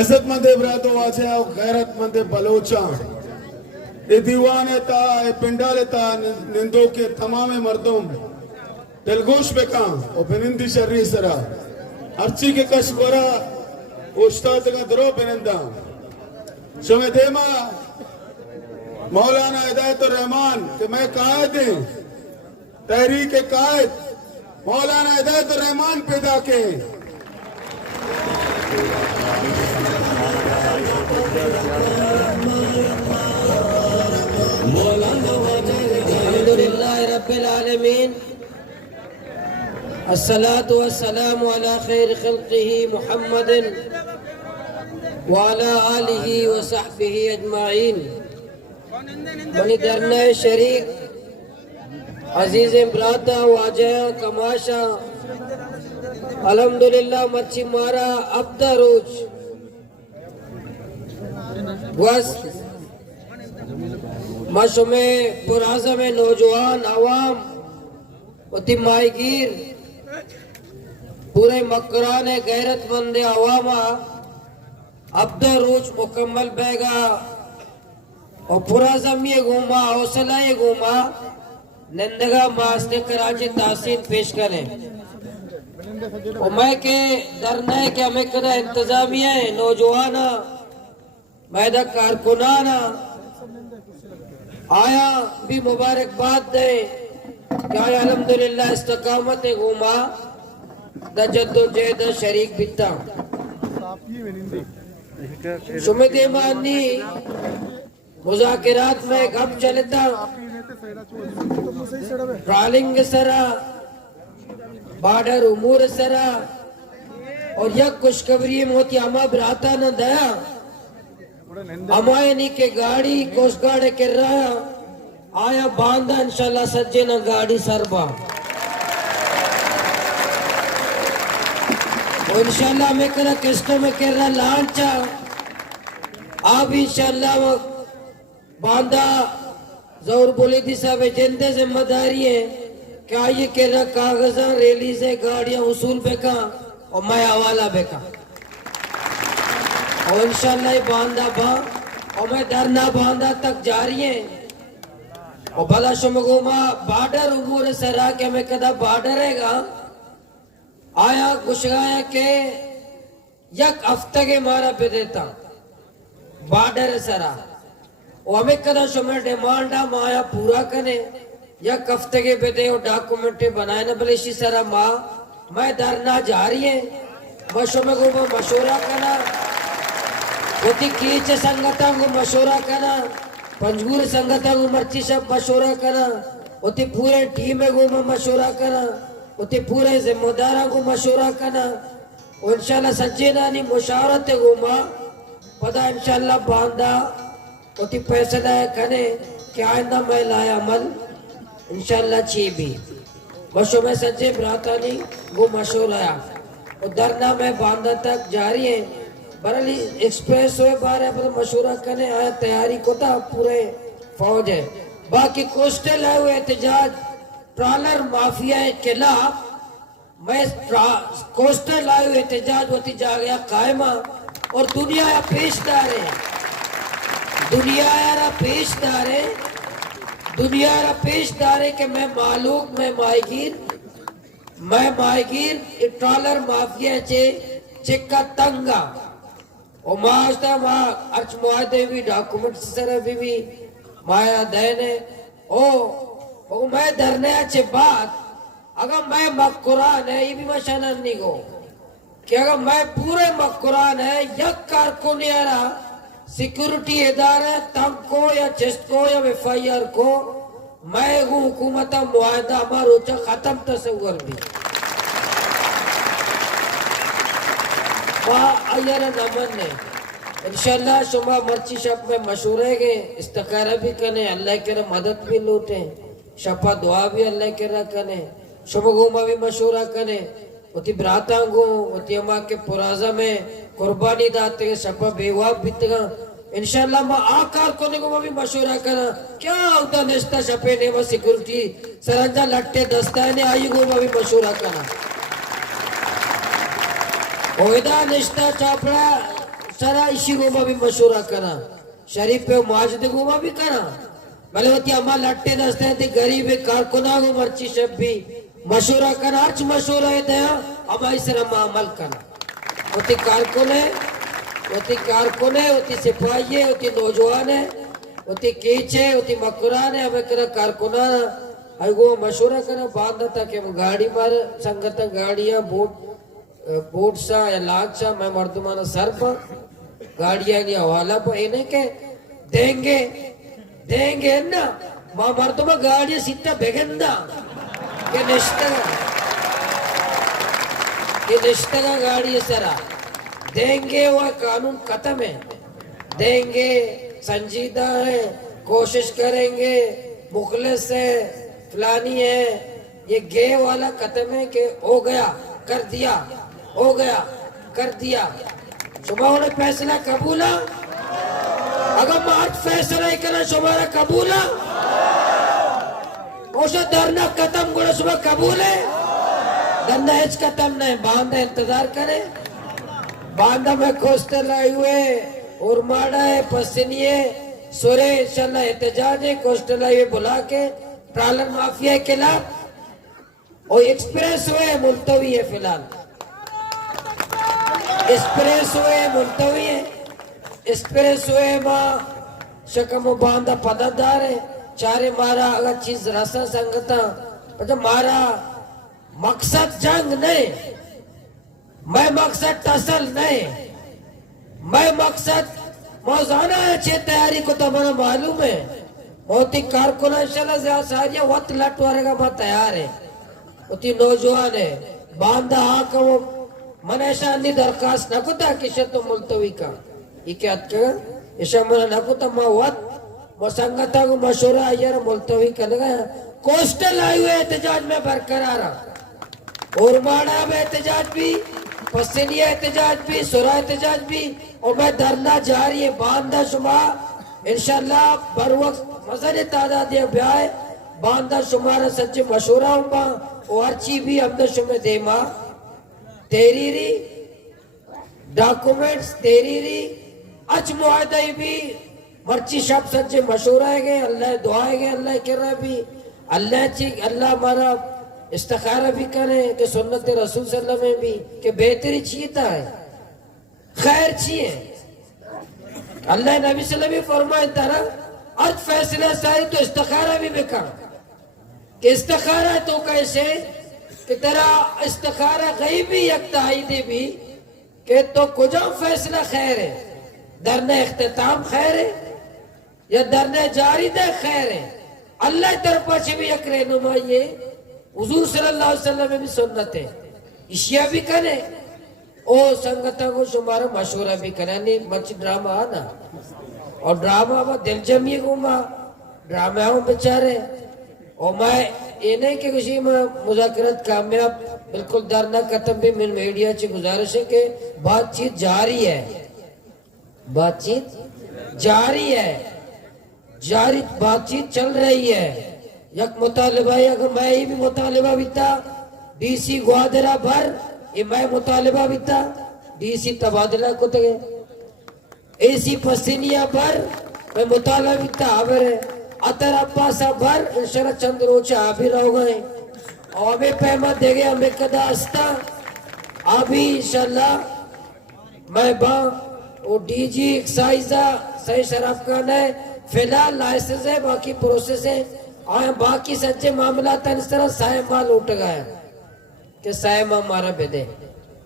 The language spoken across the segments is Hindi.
इज्जतमंद ब्रातो वाचे और गैरतमंद बलोचा ये दीवाने ता ये पिंडाले ता निंदो के तमाम मर्दों दिलगोश बेका और बिनिंदी शर्री सरा अर्ची के कशकोरा उस्ताद का दरो बिनिंदा शमे देमा मौलाना हिदायतुर रहमान कि मैं कायद तहरीक कायद मौलाना हिदायतुर रहमान पैदा के अल्हम्दुलिल्लाह रब्बिल आलमीन अस्सलातु वस्सलामु अला खैर खल्क़िही मुहम्मदिन व अला आलिही व सहबिही अजमाइन। मनी दरना शरीक अजीज ब्राता वाजया कमाशा अल्हम्दुलिल्लाह मच्छी मारा अब्दा रोज बस मशमे पुराज़म नौजवान आवाम वती माहीगीर पूरे मकरान गैरतमंद आवामा अब्दा रोज मुकम्मल बैगा और पुराज़म ये घूमा हौसला ये घूमा नंदगा मास्ते कराची तासीन पेश करें और मैं के डरना है कि हमें कदा इंतजामिया है नौजवाना मैदा कारकुनाना आया भी मुबारकबाद दे क्या अल्हम्दुलिल्लाह इस्तकामत घूमा द जद्दोजहद शरीक बिता सुमिदे मानी मुज़ाकिरात में गप चलता ट्रालिंग सरा बाडर उमूर सरा और यक खुशखबरी मोती अमा ब्राता न दया अमायनी के गाड़ी कोस गाड़े कर रहा आया बांधा इंशाल्लाह सज्जे न गाड़ी सरबा और इंशाल्लाह में करा किस्तों में कर रहा लांचा आप इंशाल्लाह बांधा जोर बोले थी सब जिंदे जिम्मेदारी है क्या ये कह रहा कागजा रैली से गाड़ियां उसूल बेका और मैं हवाला बेका और इंशाल्लाह बांधा बा और मैं डरना बांधा तक जा रही है और भला शुमगुमा बार्डर उमूर सरा के मैं कदा बार्डर हैगा आया गुशगाया के यक हफ्ते के मारा पे देता बार्डर सरा और हमें कदा शुमे डिमांड माया पूरा करे यक हफ्ते के पे दे और डॉक्यूमेंट बनाए ना भले इसी सरा माँ मैं डरना जा रही है मैं शुमगुमा मशूरा करना वती कीच संगता को मशवरा करना पंजगुर संगता को मर्ची सब मशवरा करना वती पूरे टीम को मशवरा करना वती पूरे जिम्मेदारा को मशवरा करना और इंशाल्लाह सच्चे नानी मुशावरत को माँ पता इंशाल्लाह बांधा वती फैसला करने कि आइंदा मैं लाया अमल इंशाल्लाह ची भी बशो में सच्चे भ्रातानी वो मशवरा और दरना में बांधा तक जारी है बरली एक्सप्रेस हुए बारे पर मशूरा करने आया तैयारी को था पूरे फौज है बाकी कोस्टल है हुए एहतजाज ट्रॉलर माफिया के खिलाफ मैं कोस्टल आए हुए एहतजाज होती जा गया कायमा और दुनिया या पेशदार है दुनिया यारा पेशदार है कि मैं मालूम मैं माहीगीर ट्रॉलर माफिया चे चिक्का तंगा और मास्टर माँ अर्च मुआदे भी डॉक्यूमेंट सर भी माया देने ओ मैं धरने अच्छे बात अगर मैं मक्कुरान है ये भी मशाना नहीं को कि अगर मैं पूरे मक्कुरान है यक कारकुन यारा सिक्योरिटी इदारा तम को या चेस्ट को या एफआईआर को मैं हूँ हुकूमत मुआहदा हमारा खत्म तस्वर भी नमन ने इंशाल्लाह शुमा मर्ची शब में मशहूर है के इस्तखारा भी कने अल्लाह के मदद भी लूटे शपा दुआ भी अल्लाह के कने शुभगुमा भी मशहूरा कने उती ब्रातांगो उती अमा के पुराजा में कुर्बानी दाते के शपा बेवाब बितगा इंशाल्लाह मा आकार कोने को भी मशवरा करा क्या होता निष्ठा छपे ने वो सिक्योरिटी सरंजा लट्टे दस्ता ने आई को भी मशवरा करा ओदा निष्ठा चापड़ा सारा इसी को भी मशवरा करा शरीफ पे माजद को भी करा भले अम्मा लट्टे दस्ते थे गरीब कारकुना को मर्ची शब भी मशवरा करा अर्च मशवरा है दया अब इस रमा अमल करा होती कारकुन है होती सिपाही है होती नौजवान है होती कीच है होती मकुरान है हमें करा कारकुना वो मशवरा करा बांधा था कि गाड़ी मार संगत गाड़ियां बोट सा या लाग सा मैं मर्दमाना सर पर गाड़ियां की हवाला पर इन्हें के देंगे ना मां मर्दमा गाड़ियां सीटा बेगंदा के निष्ठा का गाड़ी सरा देंगे वह कानून खत्म है देंगे संजीदा है कोशिश करेंगे मुखलिस है फलानी है ये गे वाला खत्म है कि हो गया कर दिया हो गया कर दिया सुबह उन्हें फैसला कबूला अगर मार्च फैसला ही करना सुबह कबूला उसे डरना खत्म गुड़ा सुबह कबूल है धंधा हिच खत्म नहीं बांधा इंतजार करे बांधा में कोस्टर आए हुए उर्माड़ा है पसनिए सुरे इंशाल्लाह एहतजाज है कोस्टर आए हुए बुला के ट्रालर माफिया के खिलाफ और एक्सप्रेस हुए मुल्तवी है फिलहाल एक्सप्रेस हुए मुल्तवी है एक्सप्रेस हुए माँ शकम बांधा पदादार है चारे मारा अगर चीज रसा संगता मतलब मारा मकसद जंग नहीं मैं मकसद तसल नहीं मैं मकसद मौजाना अच्छी तैयारी को तो मैंने मालूम है मोती कारकुन इंशाल्लाह सारिया वक्त लटवारे का मैं तैयार है उती नौजवान है बांधा आका वो मनेशा अन्नी दरखास्त न कुता किशे तो मुल्तवी का ये क्या कर ऐसा मना न कुता मैं वक्त वो संगता को मशवरा यार मुल्तवी कर गया कोस्टल आए हुए एहतजाज में बरकरार और माड़ा में एहतजाज भी पसनिया एहतजाज भी सुरा एहतजाज भी और मैं धरना जारी है बांधा शुमा इंशाल्लाह बर वक्त मजर तादाद ब्याह बांधा शुमारा सच्चे मशवरा होगा और अर्ची भी हमने शुमे देमा तेरी री डॉक्यूमेंट्स तेरी री अच मुआहदा भी मर्ची शब सच्चे मशहूर आएंगे अल्लाह दुआएंगे अल्लाह कर रहा भी अल्लाह ची अल्लाह हमारा इस्तिखारा भी करे कि सुन्नत रसूल सल्लल्लाहु अलैहि वसल्लम में भी कि बेहतरी चीता है खैर चाहिए अल्लाह नबी सल्लल्लाहु अलैहि वसल्लम फरमाए तरह अर्ज फैसला सारी तो इस्तिखारा भी बेकार कि इस्तिखारा तो कैसे कि तेरा इस्तिखारा गैबी यकताईदी भी कि तो कुजा फैसला खैर है दरने इख्तिताम खैर है या दरने जारी दे खैर है अल्लाह तरफ से भी एक रहनुमा ये हुजूर सल्लल्लाहु अलैहि वसल्लम में भी सुन्नत है इशिया भी करे ओ संगता को शुमारा मशवरा भी करे नहीं मच ड्रामा आना और ड्रामा में दिल जमी घूमा ड्रामा हूँ बेचारे और मैं इन्हें के खुशी में मुज़ाकरत कामयाब बिल्कुल दरना खत्म भी मिल मीडिया से गुजारिश है कि बातचीत जारी है बातचीत जारी है जारी बातचीत चल रही है यक मुतालिबा अगर मैं ही भी मुतालिबा बिता डीसी ग्वादरा भर ये मैं मुतालिबा बिता डीसी तबादला को तो एसी पसीनिया भर मैं मुतालिबा बिता आवर अतर अब्बासा भर इंशाल्लाह चंद रोचे आबिर हो गए और हमें पैमा देगे हमें कदा अस्ता अभी इंशाल्लाह मैं बा वो डीजी एक्साइजा सही शराब खाना है फिलहाल लाइसेंस है बाकी प्रोसेस है और बाकी सच्चे मामला इस तरह साय माल उठ गया कि साय माँ मारा बेदे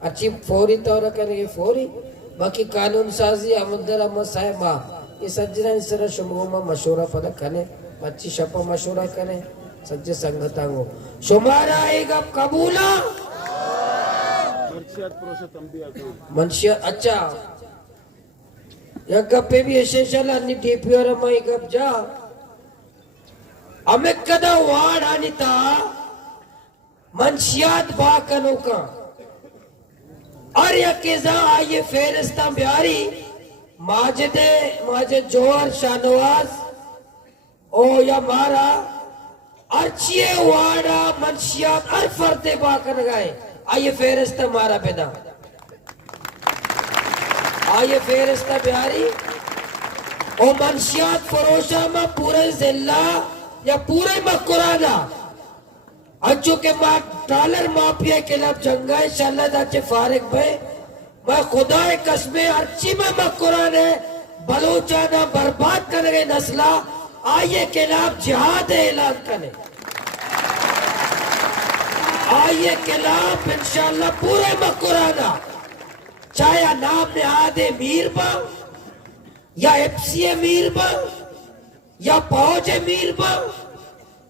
अच्छी फौरी तौर करेंगे फौरी बाकी कानून साजी अमदर अहमद साय माँ ये सज्जना इस तरह शुमो में मशवरा पद कने अच्छी शपा मशवरा करें सच्चे संगता को शुमारा आएगा कबूला मनशियत अच्छा या गप्पे भी एसेंशियल अन्नी टीपी और मैं गप जा हमें कदा वाड़ आनी था मनशियात बाकनों का और या केजा आये फेरिस्ता ब्यारी माझे जोहर शाहनवाज ओ या मारा अर्चिए वाड़ा मंशियात हर फरते बाकर गए। आइए फेरिस्त मारा पैदा, आइए फेरिस्त बिहारी ओ मंशियात फरोशा में पूरे जिला या पूरे मकुराना अच्छो के माँ डॉलर माफिया के खिलाफ जंगा इंशाल्लाह दाचे फारिग भाई मैं खुदाए कसमे अर्ची में मकुरान है बलोचाना बर्बाद कर गए नस्ला आइए के खिलाफ जिहाद ऐलान करें। आइए के खिलाफ इंशाल्लाह पूरे मकुराना चाहे नाम निहादे मीरबा या एफसीए मीरबा या फौज मीरबा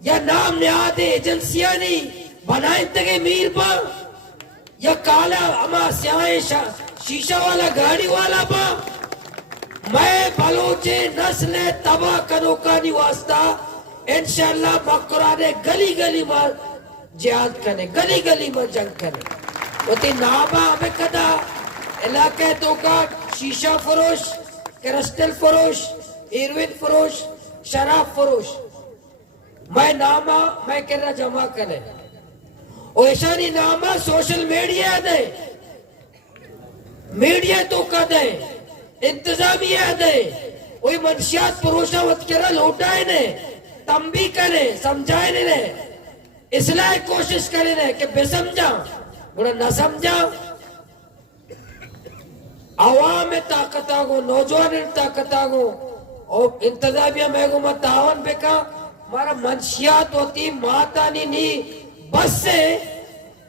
या नाम निहादे एजेंसियां नहीं बनाए तगे मीरबा या काला अमा स्याहे शीशा वाला गाड़ी वाला बा मैं बलोचे नस्ल तबाह करो का वास्ता इंशाल्लाह मकुराने गली गली में जिहाद करे, गली गली में जंग करे। उती नाबा हमें कदा इलाके तो का शीशा फरोश, क्रिस्टल फरोश, हेरोइन फरोश, शराब फरोश मैं नामा मैं कह जमा करे और ऐसा नहीं नामा सोशल मीडिया दे, मीडिया तो का दे, इंतजामिया दे, वही मंशियात फरोशा वत करा लौटाए ने, तम भी करे, समझाए ने, इसलिए कोशिश करे ने कि बेसमझा, बुरा न समझा, आवाम में ताकता को, नौजवान ताकता को, और इंतजामिया में को मतावन बेका, हमारा मंशियात होती माता नहीं बस से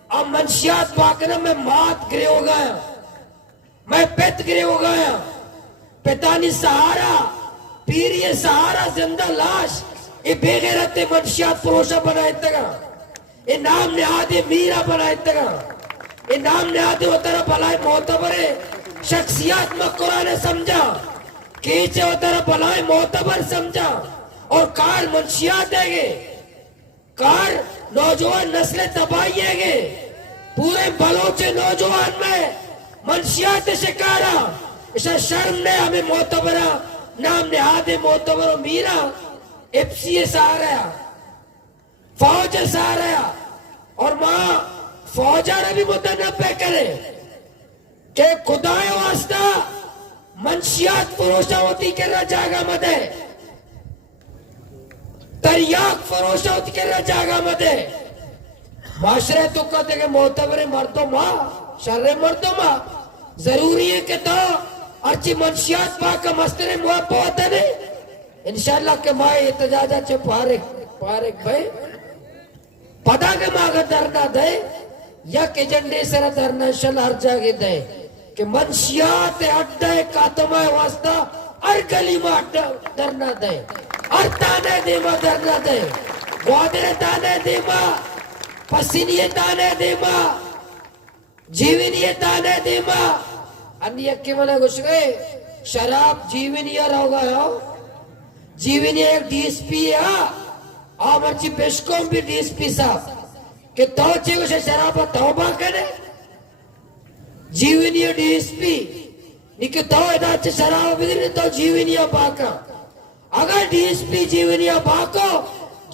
अब मंशियात पाकना में मात गिरे हो गया, मैं पेट गिरे हो गया, पितानी सहारा पीर ये सहारा जिंदा लाश ये बेगैरते मंशियात फरोशा बनाए तगा, ये नाम निहादे मीरा बनाए तगा, ये नाम निहादे उतरा भलाई मोतबरे शख्सियत मकुरान ने समझा, कीचे उतरा भलाई मोतबर समझा और कार मंशियात देंगे, कार नौजवान नस्लें तबाहिएंगे, पूरे बलोचे नौजवान में मंशियात शिकारा, इसे शर्म ने हमें मोतबरा नाम निहादे मोतबर मीरा एफसीए सहारा, फौज सहारा और माँ फौजा ने भी मुतनब्बे करे कि खुदाए वास्ता मंशियात फरोशा होती के जागा मदे तरियाक फरोशा होती के जागा मदे माशरे तो कहते के मोतबरे मर्दों माँ शर्रे मर्दों माँ जरूरी है कि तो अच्छी मंशियात पाक मस्तरे मुआ पोते ने इंशाल्लाह के माँ इतजाजा चे पारिक भाई पता के मागा धरना दे या के झंडे सरा धरना इंशाल्लाह हर जगह दे कि मंशियात अड्डे कातमा वास्ता हर गली में अड्डा धरना दे, हर ताने देमा धरना दे, ग्वादरे ताने देमा, पसीनिये ताने देमा, जीवनीये ताने देमा, अन्य के मने कुछ गए शराब जीवनीय रहोगा हो, जीवनीय एक डीएसपी है, आमर्ची बेशकों भी डीएसपी साहब कि तो चीज़ से शराब तौबा करे, जीवनीय डीएसपी निके तो इधर शराब भी तो जीवनीय बाका, अगर डीएसपी जीवनीय बाको,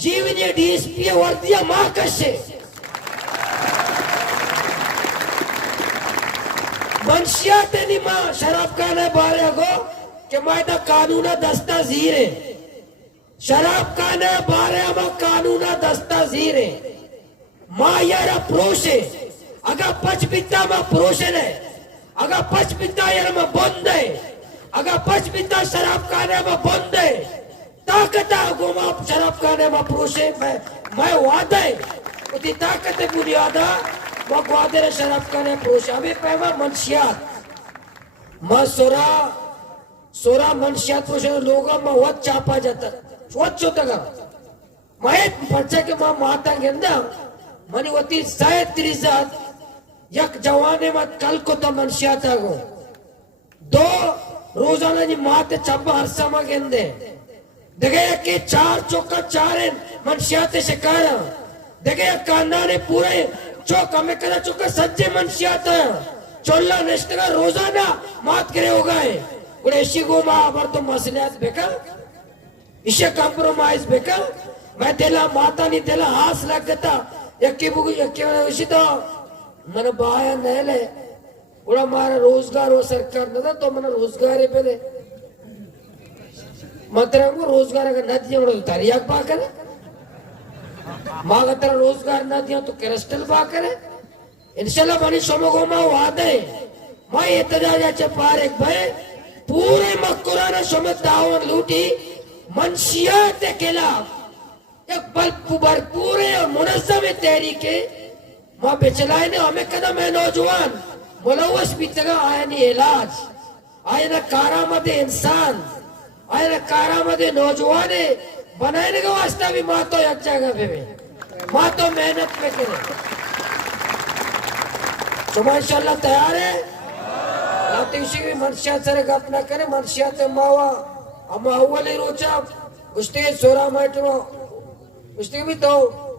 जीवनीय डीएसपी वर्दिया माँ कशे, मंशियात नहीं माँ शराब खाने बारे को कि मैं तो कानूना दस्ता जीरे, शराब खाने बारे में कानूना दस्ता जीरे, माँ यार प्रोशे अगर पचपिता में प्रोशन है, अगर पचपिता यार में बंद है, अगर पचपिता शराब खाने में बंद है, ताकत गोमा शराब खाने में प्रोशे मैं वादा है, उतनी ताकत बुनियादा वो वादे रे शराब खाने प्रोशे अभी पैमा मंशियात, माँ सोरा मंशियात प्रोशे लोगों में वत चापा जाता, वत चोता का, मैं बच्चे के माँ माता के अंदर मनी वती सायद त्रिजात यक जवाने में कल को तो मंशियात आगो दो रोजाना जी माते चब्बा हर समा गेंदे देखे कि चार चौका चार मंशियात शिकारा देखे कांदा ने पूरे चौका में कदा चौका सज्जे मंशियात चोल्ला निश्चित रोजाना मात करे हो गए गुडेशी गोमा आवर तो मसल्यात बेका इशे कॉम्प्रोमाइज बेका मैं तेला माता नी तेला हास लागता यक्की बुगी यक्की उसी तो मन बाया नेले उड़ा मारा रोजगार वो सरकार न तो मन रोजगार है पहले मात्रा को रोजगार अगर न दिया उड़ा तारियाक पा करे माँ का तेरा रोजगार न दिया तो क्रिस्टल पा करे इंशाल्लाह बनी सोमोगो माँ वादे माँ ये तजाजा चपार एक भाई पूरे मक्कुरा ने सोमे दावन लूटी मंशियात के खिलाफ एक बल पूरे और मुनज़्ज़म तहरीके माँ बेचलाए ने हमें कदम है नौजवान मुलव्वस भी तगा आया नहीं इलाज आया ना कारामदे इंसान आया ना कारामदे नौजवान है बनाने का वास्ता भी माँ तो एक जगह पे माँ तो मेहनत पे करे तो माशाल्लाह तैयार है लाते उसी भी मनशियात सरे गप ना करे मनशियात मावा हम अव्वल रोचा गुस्ते सोरा माइटरो गुस्ते भी तो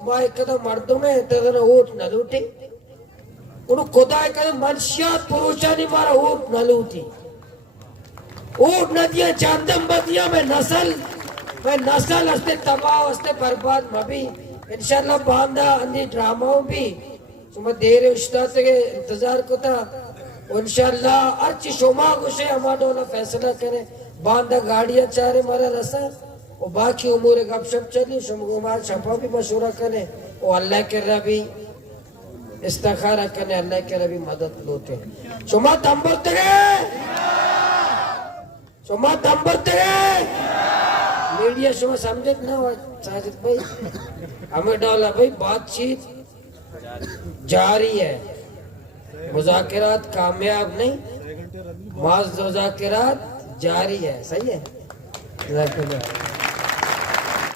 माँ एक कदम मर्दों में तेरे ऊट न लूटी उन्हों खुदा एक कदम मनशियात पुरुषानी मारा ऊट न लूटी ऊट न दिया चांदम बदिया में नस्ल हस्ते तबाह हस्ते बर्बाद मभी इंशाल्लाह बांधा अंधी ड्रामाओं भी सुमा देर उस्ताद के इंतजार को था इंशाल्लाह अर्ची शोमा गुशे हमारा वाला फैसला करे बांधा गाड़ियां चारे मारा रसा और बाकी उम्र गपशप चली शुमार छपा भी मशूरा करे और अल्लाह के रबी इस्तिखारा करे अल्लाह के रबी मदद लोटे शुमा तंबर तगे शुमा तंबर तगे मीडिया शुमा समझे ना साजिद भाई हमें डाला भाई बातचीत जारी है मुज़ाकिरात कामयाब नहीं मुज़ाकिरात जारी है सही है